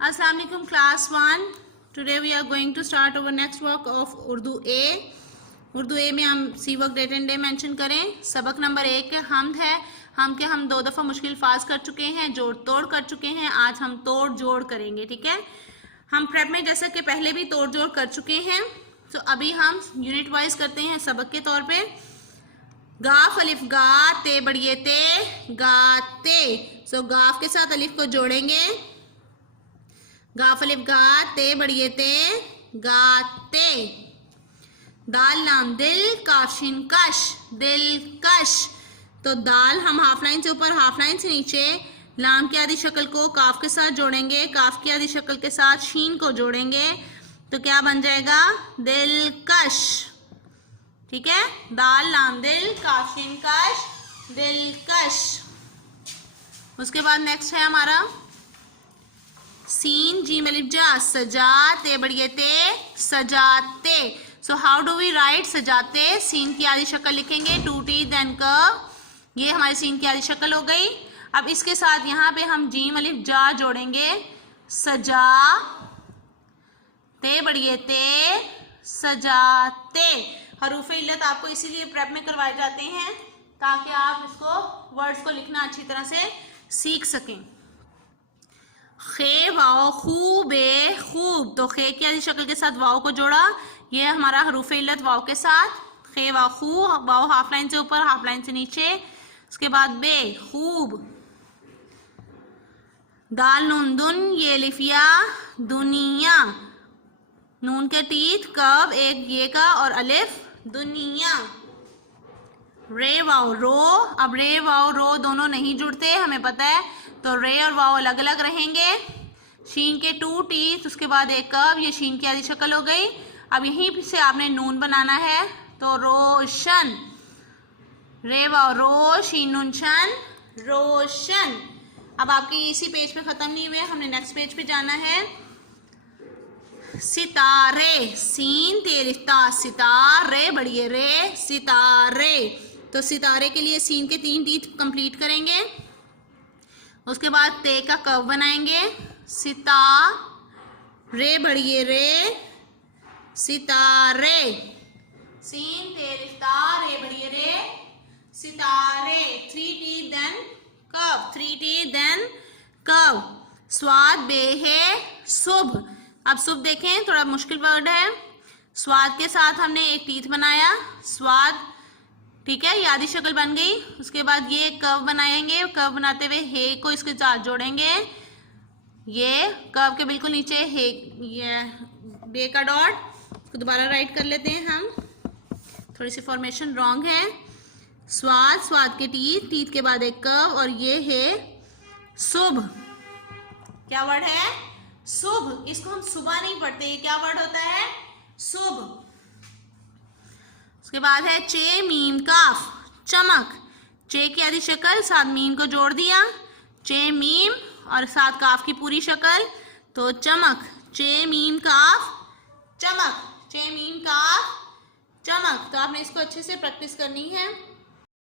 Assalamu alaikum class 1. Today we are going to start our next work of Urdu A. Urdu A में हम C work date and day mention करें। सबक number 1 के हमद है। हम 2 दफ़ा मुश्किल फाज कर चुके हैं, जोड़ तोड़ कर चुके हैं। आज हम तोड़ जोड़ करेंगे, ठीक है। हम प्रेप में जैसा कि पहले भी तोड़ जोड़ कर चुके हैं, तो अभी हम यूनिट वाइज करते हैं। सबक के तौर पे गाफ अलिफ गा ते बढ़िए ते गाते। सो गाफ के साथ अलिफ को जोड़ेंगे। गाफ अलिफ गा ते बढ़िए ते गाते। दाल लाम दिल काशिन कश दिलकश। तो दाल हम हाफ लाइन से ऊपर हाफ लाइन से नीचे लाम की आधी शक्ल को काफ के साथ जोड़ेंगे, काफ की आधी शक्ल के साथ शीन को जोड़ेंगे, तो क्या बन जाएगा दिलकश, ठीक है। दाल लाम दिल काशिन कश दिलकश। उसके बाद नेक्स्ट है हमारा सीन जीम अलिफ जा सजा ते बढ़िए ते सजाते। So how do we write सजाते। सीन की आधी शक्ल लिखेंगे, 2 टी देन कर्व। ये हमारी सीन की आधी शक्ल हो गई। अब इसके साथ यहाँ पे हम जीम अलिफ जा जोड़ेंगे। सजा ते बढ़िए ते सजाते। हरूफ इल्लत आपको इसीलिए प्रेप में करवाए जाते हैं ताकि आप इसको वर्ड्स को लिखना अच्छी तरह से सीख सकें। खे वाओ खूबे खूब। तो खे की आधी शक्ल के साथ वाओ को जोड़ा, ये हमारा हरूफ इल्लत वाओ के साथ। खे वाओ खू, वाओ हाफ लाइन से ऊपर हाफ लाइन से नीचे। उसके बाद बे खूब। दाल नून दुन ये लिफिया दुनिया। नून के टीथ कब एक ये का और अलिफ दुनिया। रे वाओ रो। अब रे वाओ रो दोनों नहीं जुड़ते हमें पता है, तो रे और वाओ अलग अलग रहेंगे। शीन के 2 टीथ, उसके बाद एक कब, ये शीन की आधी शक्ल हो गई। अब यहीं से आपने नून बनाना है, तो रोशन। रे वाओ रो शीन नून शन रोशन। अब आपकी इसी पेज पे खत्म नहीं हुए, हमने नेक्स्ट पेज पे जाना है। सितारे सीन तेरिफ्ता सितारे बढ़िए रे सितारे। तो सितारे के लिए सीन के 3 टीथ कंप्लीट करेंगे। उसके बाद ते का कर्व बनाएंगे। सिता रे बढ़िए रे सितारे। सीन तेरिफ्ता रे बढ़िए रे सितारे। 3 T then curve, 3 T then curve. स्वाद बे है शुभ। अब शुभ देखें, थोड़ा मुश्किल वर्ड है। स्वाद के साथ हमने एक टीथ बनाया, स्वाद, ठीक है, ये आधी शक्ल बन गई। उसके बाद ये कर्व बनाएंगे, कर्व बनाते हुए हे को इसके साथ जोड़ेंगे। ये कर्व के बिल्कुल नीचे हे, ये बे का डॉट। इसको दोबारा राइट कर लेते हैं हम, थोड़ी सी फॉर्मेशन रॉन्ग है। स्वाद, स्वाद के टीथ, टीथ के बाद एक कर्व, और ये है शुभ। क्या वर्ड है शुभ। इसको हम सुबह नहीं पढ़ते, ये क्या वर्ड होता है शुभ। उसके बाद है चे मीम काफ चमक। चे की आधी शक्ल साथ मीम को जोड़ दिया, चे मीम, और साथ काफ की पूरी शक्ल, तो चमक। चे मीम काफ चमक, चे मीम काफ चमक। तो आपने इसको अच्छे से प्रैक्टिस करनी है।